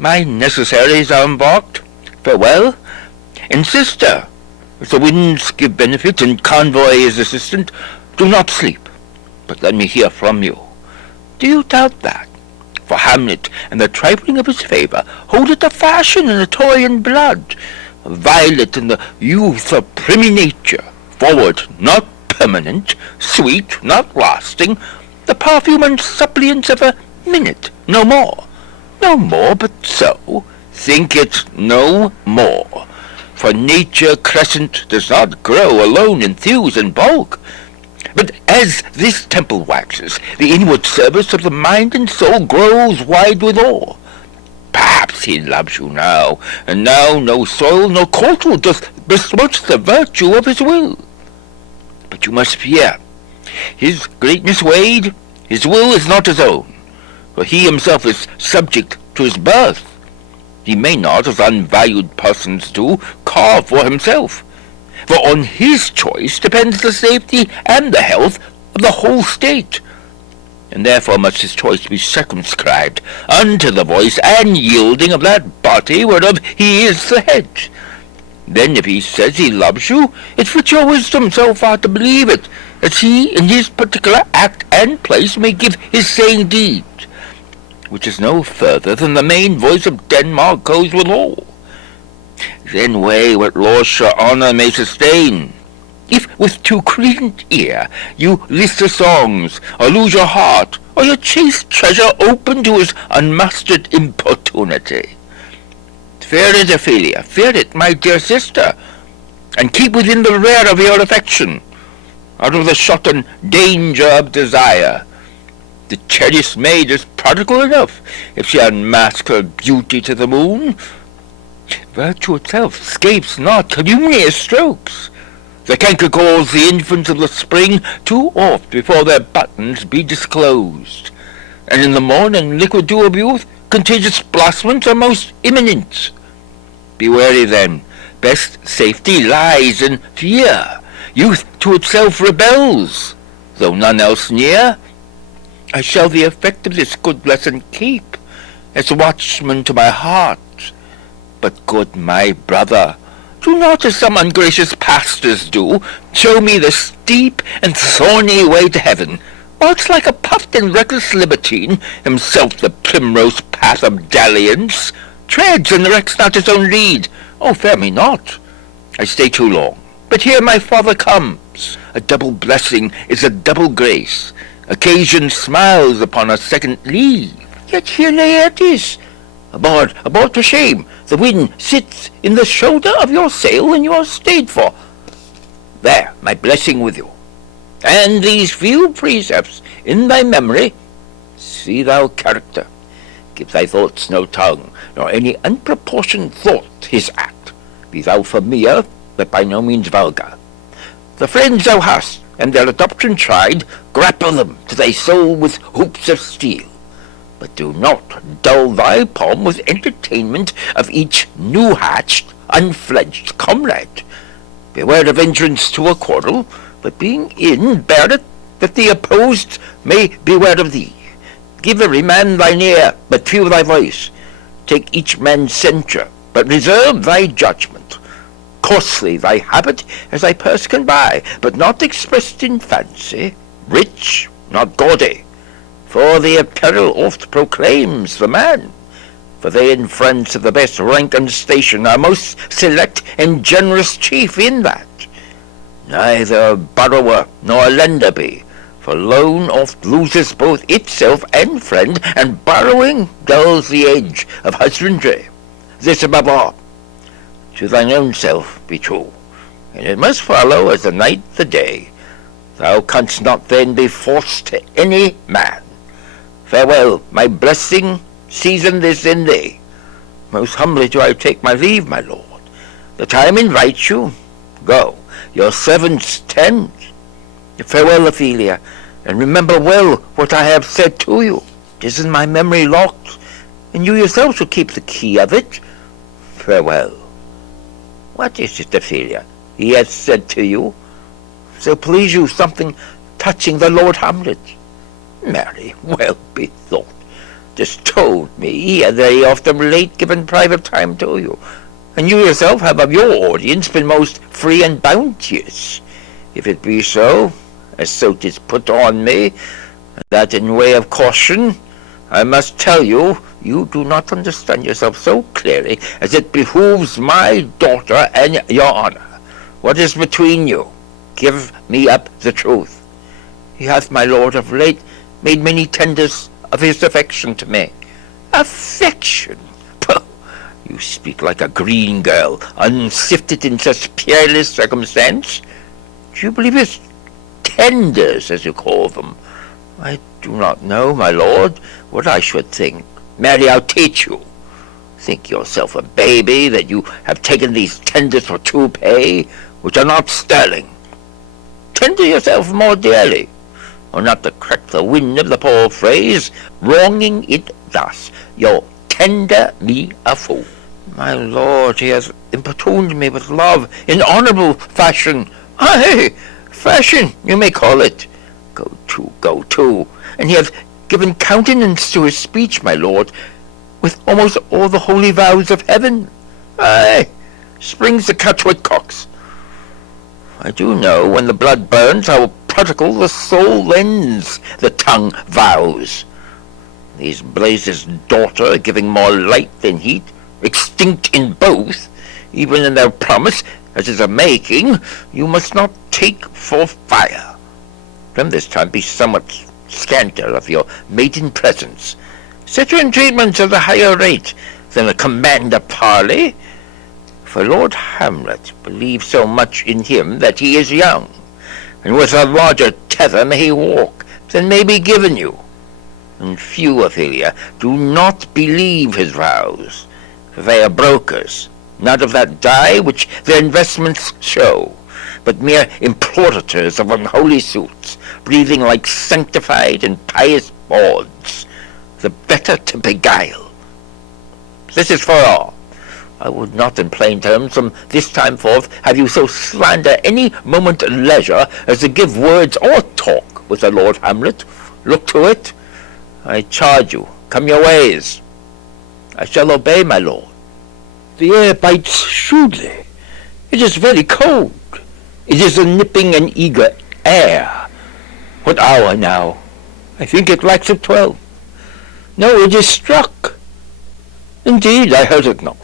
My necessaries are embarked. Farewell. And sister, if the winds give benefit and convoy is assistant, do not sleep, but let me hear from you. Do you doubt that? For Hamlet and the trifling of his favour hold it a fashion and a toy in blood, a violet in the youth of primy nature, forward, not permanent, sweet, not lasting, the perfume and suppliance of a minute, no more. No more, but so, think it no more. For nature crescent does not grow alone in thews and bulk. But as this temple waxes, the inward service of the mind and soul grows wide withal. Perhaps he loves you now, and now no soil nor culture doth besmirch the virtue of his will. But you must fear. His greatness weighed, his will is not his own, for he himself is subject to his birth. He may not, as unvalued persons do, carve for himself, for on his choice depends the safety and the health of the whole state, and therefore must his choice be circumscribed unto the voice and yielding of that body whereof he is the head. Then if he says he loves you, it's with your wisdom so far to believe it, as he in his particular act and place may give his saying deed, which is no further than the main voice of Denmark goes withal. Then weigh what laws your honour may sustain. If with too credent ear you list the songs, or lose your heart, or your chaste treasure open to his unmastered importunity. Fear it, Ophelia, fear it, my dear sister, and keep within the rear of your affection, out of the shot and danger of desire. The cherished maid is prodigal enough, if she unmask her beauty to the moon. Virtue itself scapes not calumnious strokes. The canker calls the infants of the spring too oft before their buttons be disclosed, and in the morn and liquid dew of youth contagious blasphements are most imminent. Be wary then, best safety lies in fear. Youth to itself rebels, though none else near. I shall the effect of this good lesson keep, as watchman to my heart. But good my brother, do not as some ungracious pastors do, show me the steep and thorny way to heaven, whilst like a puffed and reckless libertine, himself the primrose path of dalliance, treads and erects not his own lead. Oh, fear me not, I stay too long, but here my father comes. A double blessing is a double grace. Occasion smiles upon a second leave. Yet here Laertes, aboard for shame. The wind sits in the shoulder of your sail, and you are stayed for. There, my blessing with you. And these few precepts in thy memory. See thou character. Give thy thoughts no tongue, nor any unproportioned thought his act. Be thou familiar, but by no means vulgar. The friends thou hast, and their adoption tried, grapple them to thy soul with hoops of steel. But do not dull thy palm with entertainment of each new-hatched, unfledged comrade. Beware of entrance to a quarrel, but being in, bear it, that the opposed may beware of thee. Give every man thine ear, but few thy voice. Take each man's censure, but reserve thy judgment. Costly thy habit as thy purse can buy, but not expressed in fancy. Rich, not gaudy. For the apparel oft proclaims the man. For they in France of the best rank and station are most select and generous chief in that. Neither borrower nor lender be, for loan oft loses both itself and friend, and borrowing dulls the edge of husbandry. This above all, to thine own self be true, and it must follow as the night the day. Thou canst not then be forced to any man. Farewell, my blessing, season this in thee. Most humbly do I take my leave, my lord. The time invites you. Go, your servants tend. Farewell, Ophelia, and remember well what I have said to you. 'Tis in my memory locked, and you yourself shall keep the key of it. Farewell. What is it, Ophelia, he has said to you? So please you something touching the Lord Hamlet. Marry, well bethought. just told me that they often relate given private time to you. And you yourself have of your audience been most free and bounteous. If it be so, as so 'tis put on me, that in way of caution, I must tell you, you do not understand yourself so clearly as it behooves my daughter and your honor. What is between you? Give me up the truth. He hath, my lord, of late made many tenders of his affection to me. Affection? Pooh! You speak like a green girl, unsifted in such peerless circumstance. Do you believe his tenders, as you call them? I do not know, my lord, what I should think. Marry, I'll teach you. Think yourself a baby that you have taken these tenders for true pay, which are not sterling. Tender yourself more dearly, or not to crack the wind of the poor phrase, wronging it thus. You'll tender me a fool. My lord, he has importuned me with love in honourable fashion. Aye, fashion, you may call it. Go to, and he hath given countenance to his speech, my lord, with almost all the holy vows of heaven. Aye, springs the catchwit cocks. I do know when the blood burns how prodigal the soul lends, the tongue vows. These blazes' daughter giving more light than heat, extinct in both, even in their promise, as is a making, you must not take for fire. From this time be somewhat scanter of your maiden presence. Set your entreatments at a higher rate than a commander parley. For Lord Hamlet believes so much in him that he is young, and with a larger tether may he walk than may be given you. And few, Ophelia, do not believe his vows, for they are brokers, not of that dye which their investments show, but mere implorators of unholy suits, breathing like sanctified and pious bawds, the better to beguile. This is for all. I would not in plain terms from this time forth have you so slander any moment leisure as to give words or talk with the Lord Hamlet. Look to it. I charge you, come your ways. I shall obey, my lord. The air bites shrewdly. It is very cold. It is a nipping and eager air. What hour now? I think it lacks of 12. No, it is struck. Indeed, I heard it not.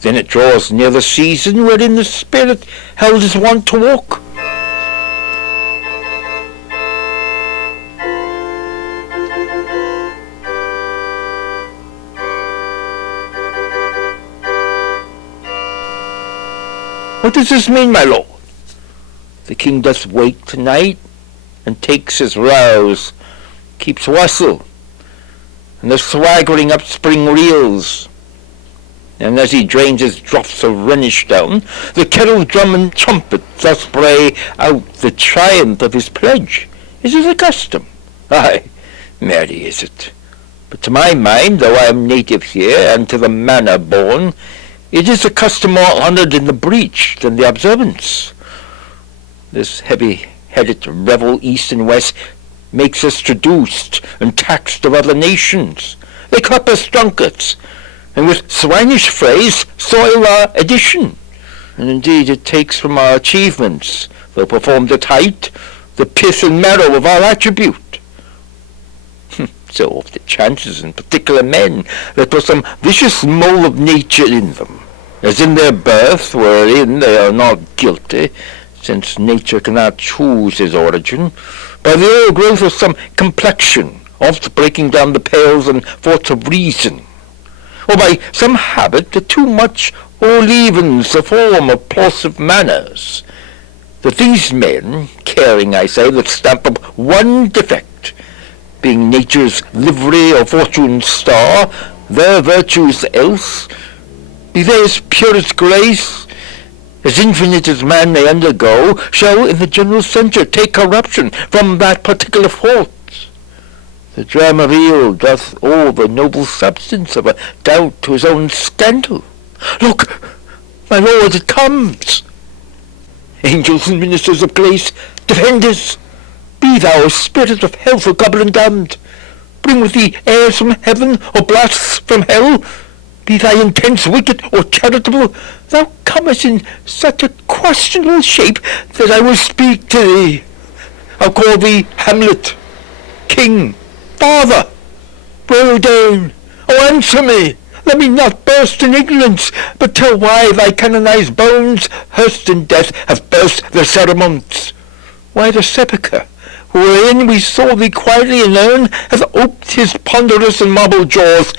Then it draws near the season wherein the spirit held is wont to walk. What does this mean, my lord? The king doth wake tonight, and takes his rouse, keeps wassail, and the swaggering upspring reels. And as he drains his drops of Rhenish down, the kettle drum and trumpet thus bray out the triumph of his pledge. Is it a custom? Aye, merry is it. But to my mind, though I am native here, and to the manner born, it is a custom more honoured in the breach than the observance. This heavy-headed revel east and west makes us traduced and taxed of other nations. They clap us drunkards, and with swinish phrase soil our edition. And indeed it takes from our achievements, though performed at height, the pith and marrow of our attribute. So oft it chances in particular men that for some vicious mole of nature in them, as in their birth, wherein they are not guilty, since nature cannot choose his origin, by the old growth of some complexion, oft breaking down the pales and forts of reason, or by some habit that too much o'erleavens the form of plausive manners, that these men, caring, I say, that stamp of one defect, being nature's livery or fortune's star, their virtues else, be they as pure as grace, as infinite as man may undergo, shall in the general censure take corruption from that particular fault. The drama real doth all the noble substance of a doubt to his own scandal. Look, my lord, it comes. Angels and ministers of grace, defend us. Be thou, spirit of hell, for goblin damned. bring with thee airs from heaven, or blasts from hell? Be thy intents wicked or charitable, thou comest in such a questionable shape that I will speak to thee. I'll call thee Hamlet, King, Father. Bow down, answer me. Let me not burst in ignorance, but tell why thy canonized bones, hearsed in death, have burst their cerements. Why the sepulchre, wherein we saw thee quietly inurned, hath oped his ponderous and marble jaws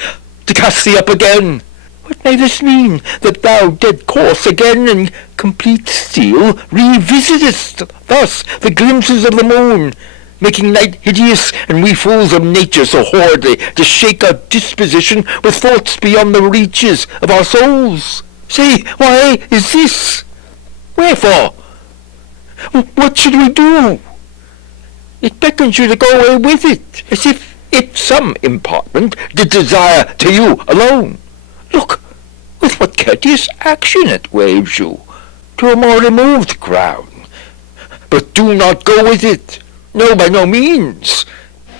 to cast thee up again. What may this mean, that thou, dead corse, again in complete steel, revisitest thus the glimpses of the moon, making night hideous, and we fools of nature so horridly to shake our disposition with thoughts beyond the reaches of our souls? Say, why is this? Wherefore? What should we do? It beckons you to go away with it, as if it some impartment did desire to you alone. Look, with what courteous action it waves you to a more removed crown. But do not go with it. No, by no means.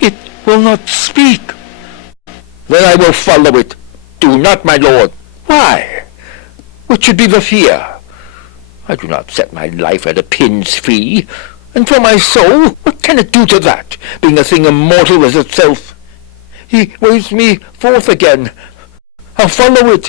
It will not speak. Then I will follow it. Do not, my lord. Why? What should be the fear? I do not set my life at a pin's fee. And for my soul, what can it do to that, being a thing immortal as itself? He waves me forth again. I'll follow it.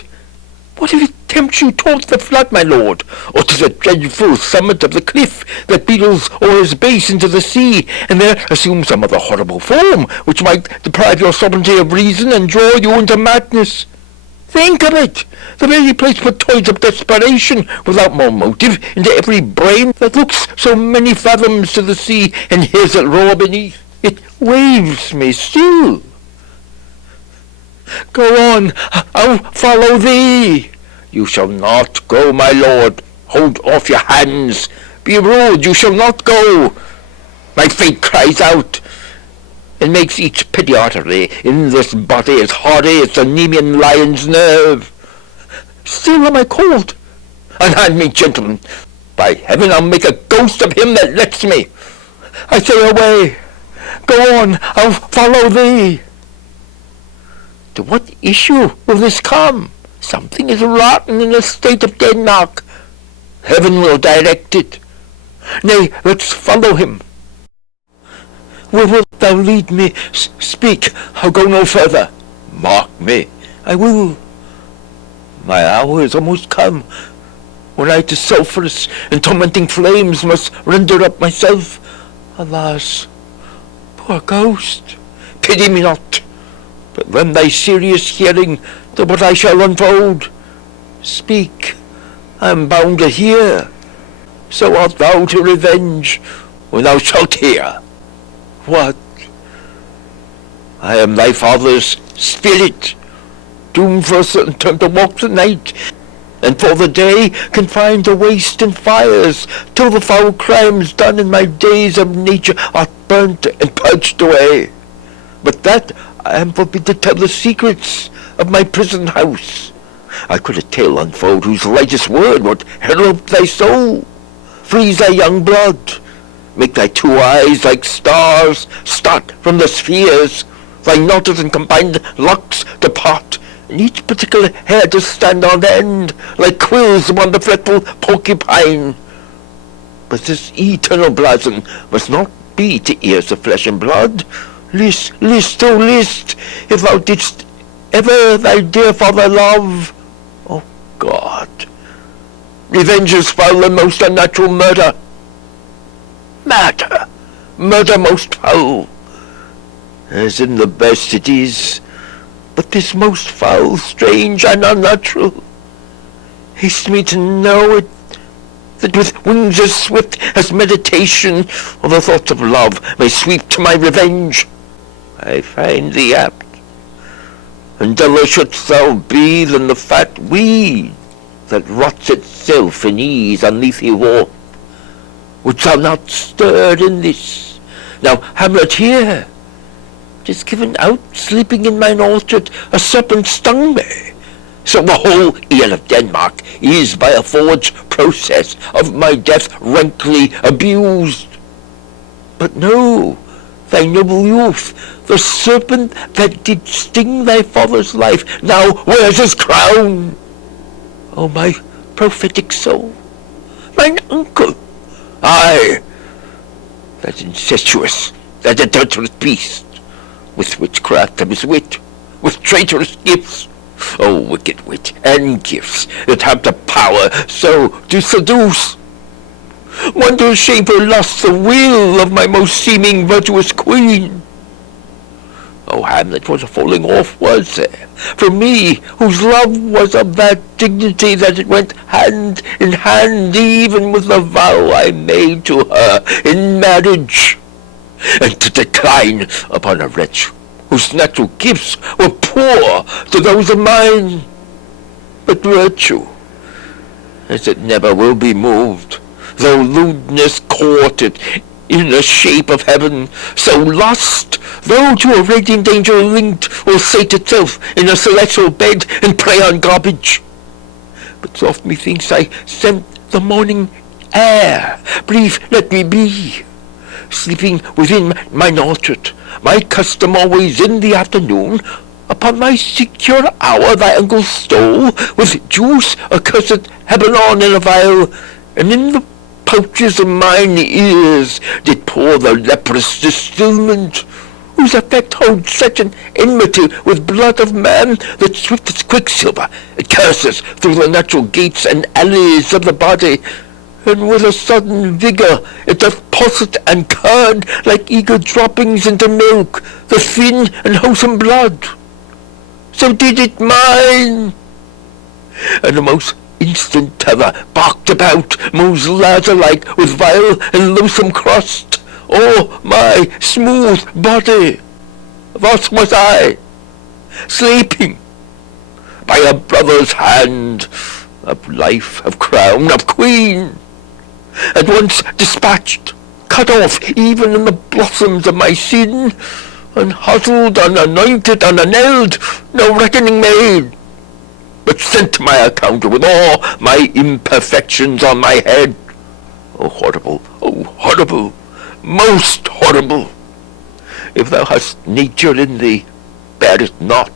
What if it tempts you towards the flood, my lord, or to the dreadful summit of the cliff that beetles o'er his base into the sea, and there assume some other horrible form, which might deprive your sovereignty of reason and draw you into madness? Think of it! The very place put toys of desperation, without more motive, into every brain that looks so many fathoms to the sea, and hears it roar beneath. It waves me still. Go on, I'll follow thee. You shall not go, my lord. Hold off your hands. Be rude, you shall not go. My fate cries out, and makes each petty artery in this body as hardy as the Nemean lion's nerve. Still am I called. Unhand me, gentlemen. By heaven, I'll make a ghost of him that lets me. I say away. Go on, I'll follow thee. To what issue will this come? Something is rotten in the state of Denmark. Heaven will direct it. Nay, let's follow him. Where wilt thou lead me? Speak, I'll go no further. Mark me. I will. My hour is almost come, when I to sulphurous and tormenting flames must render up myself. Alas, poor ghost, pity me not, but lend thy serious hearing to what I shall unfold. Speak, I am bound to hear. So art thou to revenge, when thou shalt hear. What? I am thy father's spirit, doomed for a certain term to walk the night, and for the day confined to waste and fires, till the foul crimes done in my days of nature are burnt and purged away. But that I am forbid to tell the secrets of my prison house. I could a tale unfold whose lightest word would herald thy soul, freeze thy young blood, make thy two eyes like stars start from the spheres, thy knotted and combined locks depart, and each particular hair to stand on end, like quills upon the fretful porcupine. But this eternal blazon must not be to ears of flesh and blood. List, list, oh list, if thou didst ever thy dear father love. Oh God, revenge is foul and most unnatural murder. Murder, murder most foul, as in the best cities, but this most foul, strange, and unnatural. Haste me to know it, that with wings as swift as meditation, or the thoughts of love may sweep to my revenge. I find thee apt, and duller shouldst thou be than the fat weed that rots itself in ease underneath thy warp. Wouldst thou not stir in this? Now, Hamlet, here, 'tis given out, sleeping in mine orchard, a serpent stung me. So the whole ear of Denmark is by a forged process of my death rankly abused. But no, thy noble youth, the serpent that did sting thy father's life, now wears his crown. O my prophetic soul, mine uncle, I, that incestuous, that adulterous beast, with witchcraft of his wit, with traitorous gifts, O wicked wit and gifts that have the power so to seduce. Wonder, shameful lust, the will of my most seeming virtuous queen. O Hamlet, what a falling off was there for me, whose love was of that dignity that it went hand in hand even with the vow I made to her in marriage, and to decline upon a wretch whose natural gifts were poor to those of mine. But virtue, as it never will be moved, though lewdness court it in the shape of heaven, so lust, though to a radiant angel linked, will sate itself in a celestial bed and prey on garbage. But soft methinks I scent the morning air. Brief let me be, sleeping within mine orchard, my custom always in the afternoon. Upon my secure hour thy uncle stole, with juice accursed Hebalon in a vial, and in the pouches of mine ears did pour the leprous distilment, whose effect holds such an enmity with blood of man that swift as quicksilver it curses through the natural gates and alleys of the body, and with a sudden vigour it doth posset and curd like eager droppings into milk the thin and wholesome blood. So did it mine, and the most instant tether barked about, most ladder-like with vile and loathsome crust, o'er my smooth body. Thus was I, sleeping by a brother's hand, of life, of crown, of queen, at once dispatched, cut off even in the blossoms of my sin, unhuddled, unanointed, unanelled, no reckoning made, but sent to my account with all my imperfections on my head. O horrible, most horrible! If thou hast nature in thee, bear it not.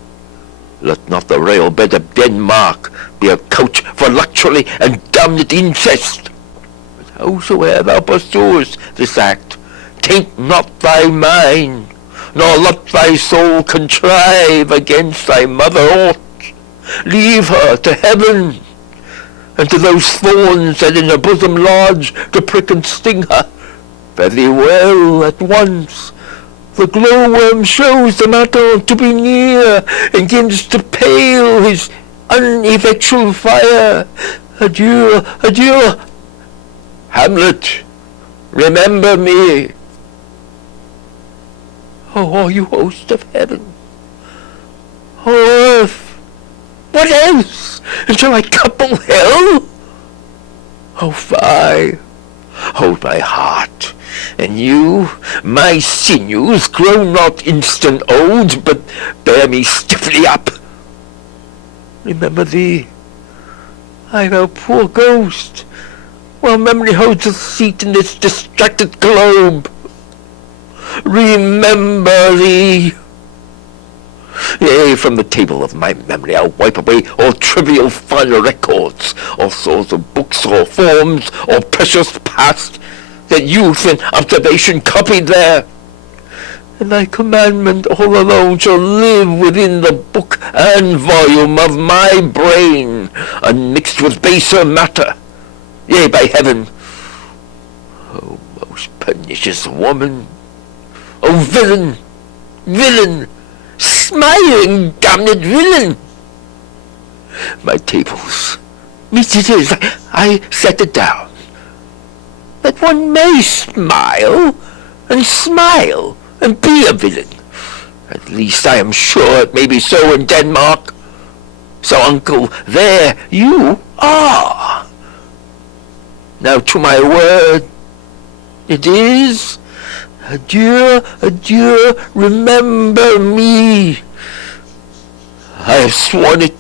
Let not the rail bed of Denmark be a couch for luxury and damned incest. But howsoe'er thou pursuest this act, taint not thy mind, nor let thy soul contrive against thy mother aught. Leave her to heaven, and to those thorns that in her bosom lodge to prick and sting her. Fare thee well at once. The glowworm shows the matter to be near, and begins to pale his uneffectual fire. Adieu, adieu. Hamlet, remember me. Oh, you host of heaven, oh earth, what else? And shall I couple hell? Oh, fie! Hold my heart, and you, my sinews, grow not instant old, but bear me stiffly up. Remember thee, I, thou poor ghost, while memory holds a seat in this distracted globe. Remember thee. Yea, from the table of my memory I'll wipe away all trivial final records, all sorts of books or forms, or precious past, that youth and observation copied there. And thy commandment all alone shall live within the book and volume of my brain, unmixed with baser matter. Yea, by heaven, O most pernicious woman, O villain, villain, smiling, damned villain! My tables, meet it is, I set it down, that one may smile and be a villain. At least I am sure it may be so in Denmark. So, uncle, there you are. Now to my word, it is, adieu, adieu, remember me. I have sworn it.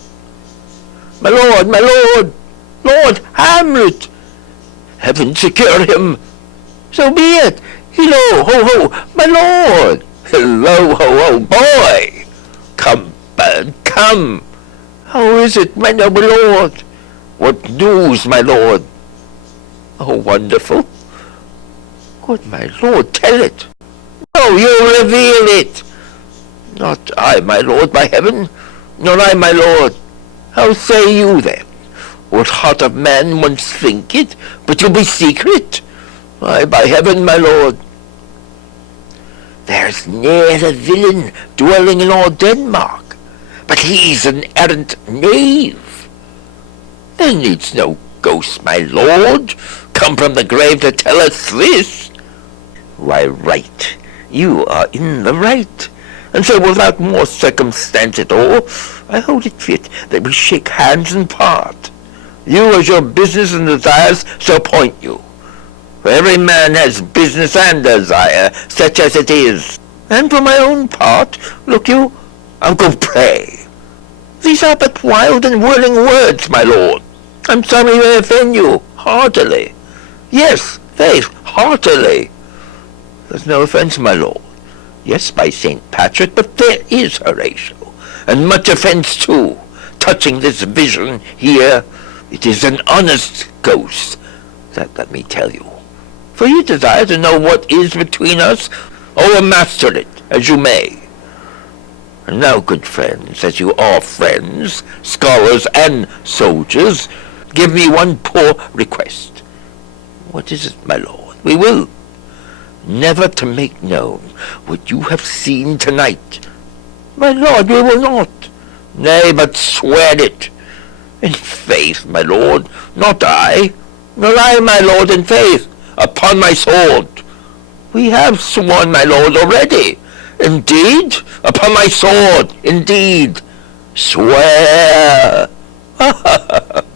My lord, Lord Hamlet, heaven secure him. So be it. Hello, ho, my lord! Hello, ho, boy! Come, bird, come! How is it, my noble lord? What news, my lord? Oh, wonderful! Good, my lord, tell it! No, you reveal it! Not I, my lord, by heaven, nor I, my lord. How say you, then? Would heart of man once think it, but you'll be secret? Why, by heaven, my lord, there's ne'er a villain dwelling in all Denmark, but he's an errant knave. There needs no ghost, my lord, come from the grave to tell us this. Why, right, you are in the right, and so without more circumstance at all, I hold it fit that we shake hands and part. You as your business and desires shall point you. For every man has business and desire, such as it is. And for my own part, look you, I'll go pray. These are but wild and whirling words, my lord. I'm sorry I offend you, heartily. Yes, faith, heartily. There's no offence, my lord. Yes, by St. Patrick, but there is Horatio, and much offence too, touching this vision here. It is an honest ghost, that let me tell you. For you desire to know what is between us, overmaster it, as you may. And now, good friends, as you are friends, scholars and soldiers, give me one poor request. What is it, my lord? We will. Never to make known what you have seen tonight. My lord, we will not. Nay, but swear it. In faith, my lord, not I, nor I, my lord, in faith, upon my sword. We have sworn, my lord, already. Indeed, upon my sword, indeed. Swear.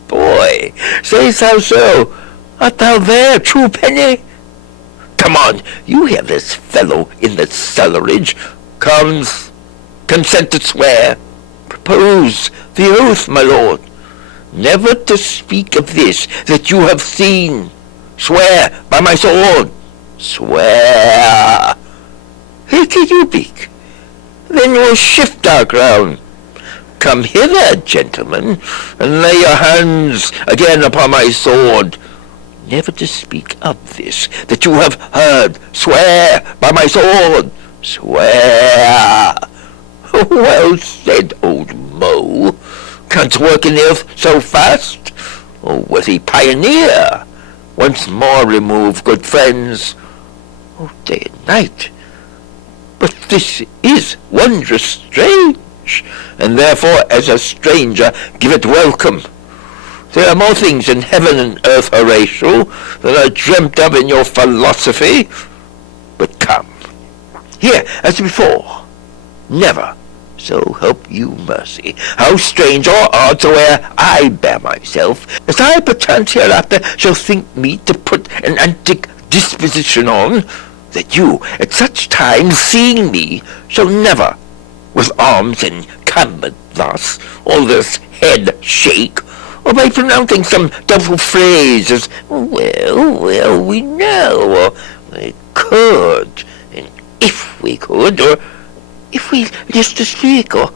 Boy, say'st thou so? Art thou there, true penny? Come on, you hear this fellow in the cellarage. Comes, consent to swear. Propose the oath, my lord. Never to speak of this that you have seen. Swear by my sword. Swear. Hickey you beak. Then we'll shift our ground. Come hither, gentlemen, and lay your hands again upon my sword. Never to speak of this that you have heard. Swear by my sword. Swear. Well said, old Mo. Canst work in the earth so fast? O worthy pioneer! Once more remove, good friends. Oh, day and night. But this is wondrous strange, and therefore as a stranger give it welcome. There are more things in heaven and earth, Horatio, than are dreamt of in your philosophy. But come, here as before, never, so help you mercy, how strange or odd soe'er I bear myself, as I perchance hereafter shall think me to put an antic disposition on, that you at such times seeing me shall never, with arms encumbered thus, or this head shake, or by pronouncing some doubtful phrase as, well, we know, or we could, and if we could, or if we used to speak, or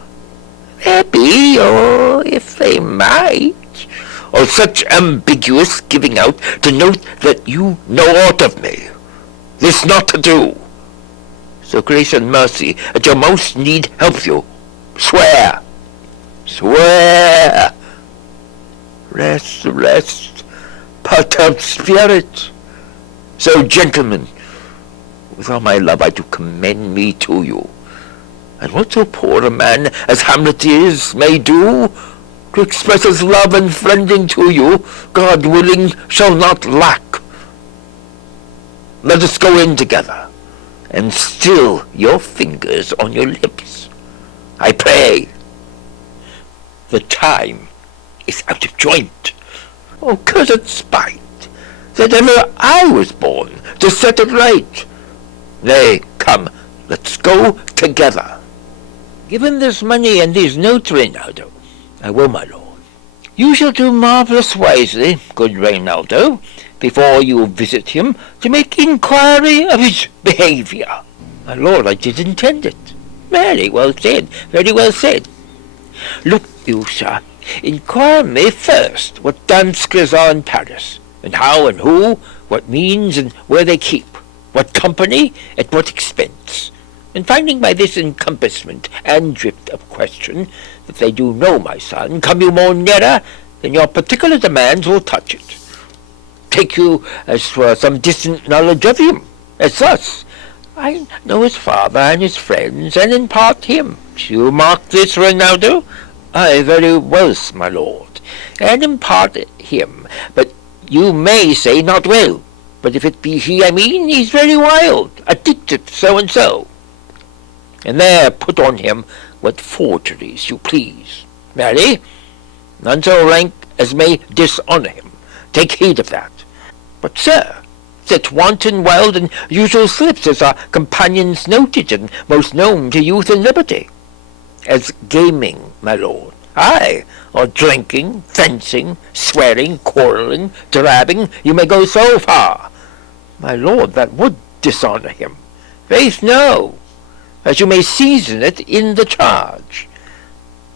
there be, or if they might, or such ambiguous giving out to note that you know aught of me. This not to do. So grace and mercy at your most need help you. Swear. Swear. Rest, put out spirit. So, gentlemen, with all my love I do commend me to you. And what so poor a man as Hamlet is may do, to express his love and friending to you, God willing, shall not lack. Let us go in together, and still your fingers on your lips, I pray. The time is out of joint. Oh, cursed spite, that ever I was born to set it right. Nay, come, let's go together. Give him this money and these notes, Reynaldo. I will, my lord. You shall do marvellous wisely, good Reynaldo, before you visit him, to make inquiry of his behaviour. My lord, I did intend it. Very well said, very well said. Look you, sir, inquire me first what danskers are in Paris, and how and who, what means and where they keep, what company, at what expense. And finding by this encompassment and drift of question that they do know my son, come you more nearer than your particular demands will touch it. Take you as for some distant knowledge of him, as thus. I know his father and his friends, and in part him. Do you mark this, Reynaldo? Aye, very well, my lord, and in part him, but you may say not well. But if it be he I mean, he's very wild, addicted so and so. And there put on him what forgeries you please. Marry, none so rank as may dishonour him. Take heed of that. But, sir, such wanton, wild, and usual slips as our companions noted and most known to youth and liberty. As gaming, my lord. Aye, or drinking, fencing, swearing, quarrelling, drabbing, you may go so far. My lord, that would dishonour him. Faith, no, as you may season it in the charge.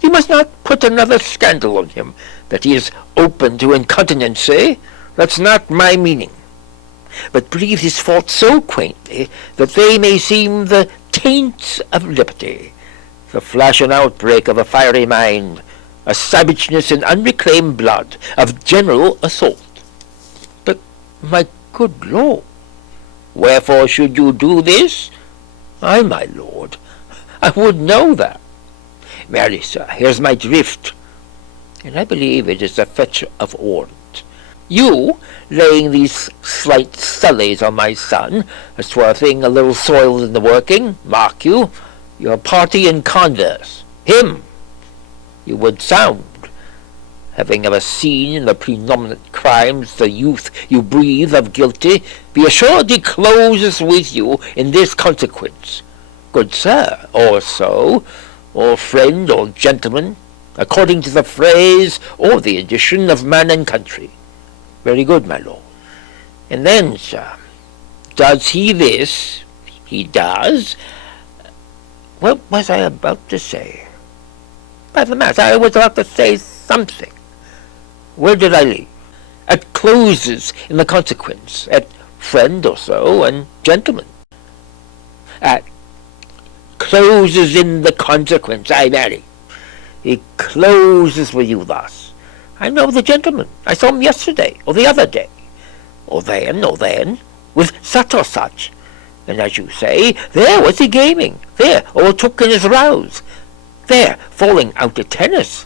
You must not put another scandal on him, that he is open to incontinency. That's not my meaning. But breathe his faults so quaintly that they may seem the taints of liberty, the flash and outbreak of a fiery mind, a savageness in unreclaimed blood, of general assault. But, my good lord, wherefore should you do this? Ay, my lord, I would know that. Marry, sir, here's my drift, and I believe it is the fetch of warrant. You, laying these slight sullies on my son, as 'twere a thing a little soiled in the working, mark you, your party in converse, him, you would sound, having ever seen in the predominant crimes the youth you breathe of guilty, be assured he closes with you in this consequence. Good sir, or so, or friend, or gentleman, according to the phrase or the edition of man and country. Very good, my lord. And then, sir, does he this? He does. What was I about to say? By the mass, I was about to say something. Where did I leave? At closes in the consequence, at friend or so, and gentleman. At closes in the consequence, I marry. He closes with you thus. I know the gentleman. I saw him yesterday, or the other day, or then, with such or such. And as you say, there was he gaming, there, all took in his rouse, there, falling out at tennis.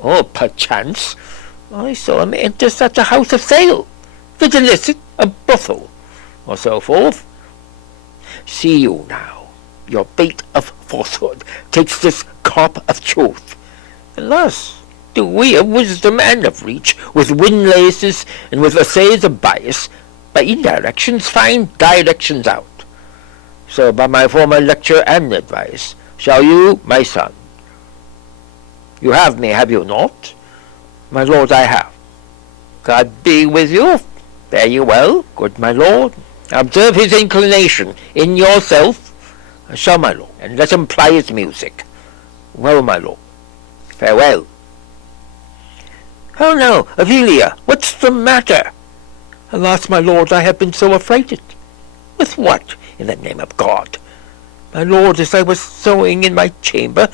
Or perchance, I saw him enter such a house of sale, fit illicit, a brothel, or so forth. See you now, your bait of falsehood takes this carp of truth, and thus do we of wisdom and of reach, with windlaces and with essays of bias, by indirections find directions out. So by my former lecture and advice shall you, my son. You have me, have you not? My lord, I have. God be with you. Fare you well, good my lord. Observe his inclination in yourself. So, my lord, and let him ply his music. Well, my lord, farewell. Oh no, Avelia, what's the matter? Alas, my lord, I have been so affrighted. With what, in the name of God? My lord, as I was sewing in my chamber,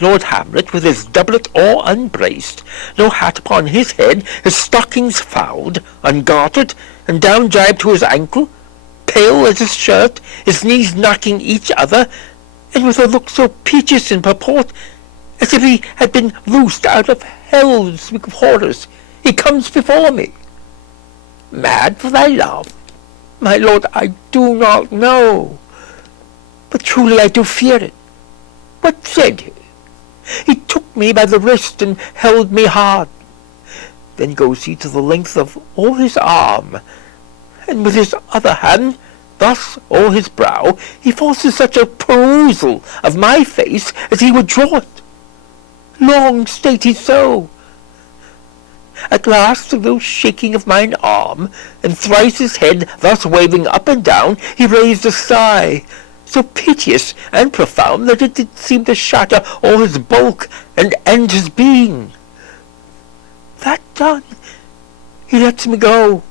Lord Hamlet, with his doublet all unbraced, no hat upon his head, his stockings fouled, ungartered, and down jibed to his ankle, pale as his shirt, his knees knocking each other, and with a look so peaches in purport, as if he had been loosed out of hell's week of horrors, he comes before me. Mad for thy love? My lord, I do not know, but truly I do fear it. What said he? He took me by the wrist and held me hard. Then goes he to the length of all his arm, and with his other hand, thus o'er his brow, he forces such a perusal of my face as he would draw it. Long stayed he so. At last, a little shaking of mine arm, and thrice his head thus waving up and down, he raised a sigh, so piteous and profound that it did seem to shatter all his bulk and end his being. That done, he lets me go,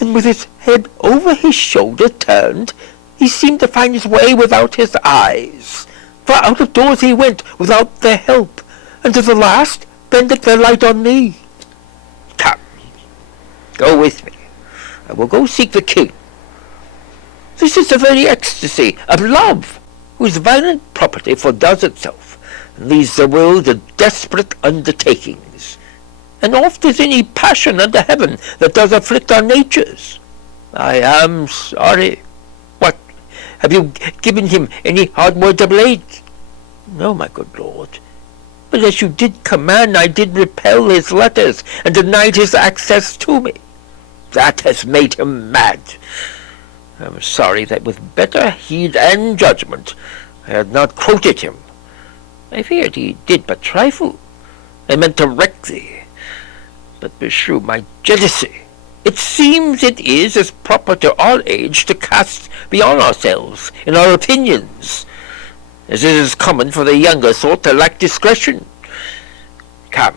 and with his head over his shoulder turned, he seemed to find his way without his eyes, for out of doors he went without their help, and to the last bended their light on me. Come, go with me. I will go seek the king. This is the very ecstasy of love, whose violent property fordoes itself, and leaves the will to desperate undertakings. And oft is any passion under heaven that does afflict our natures. I am sorry. What, have you given him any hard words of late? No, my good lord. But as you did command, I did repel his letters, and denied his access to me. That has made him mad. I am sorry that with better heed and judgment I had not quoted him. I feared he did but trifle. I meant to wreck thee. But beshrew my jealousy, it seems it is as proper to our age to cast beyond ourselves in our opinions, as it is common for the younger sort to lack discretion. Come,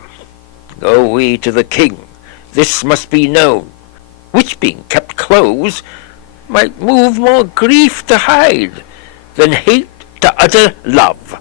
go we to the king. This must be known, which being kept close, might move more grief to hide than hate to utter love.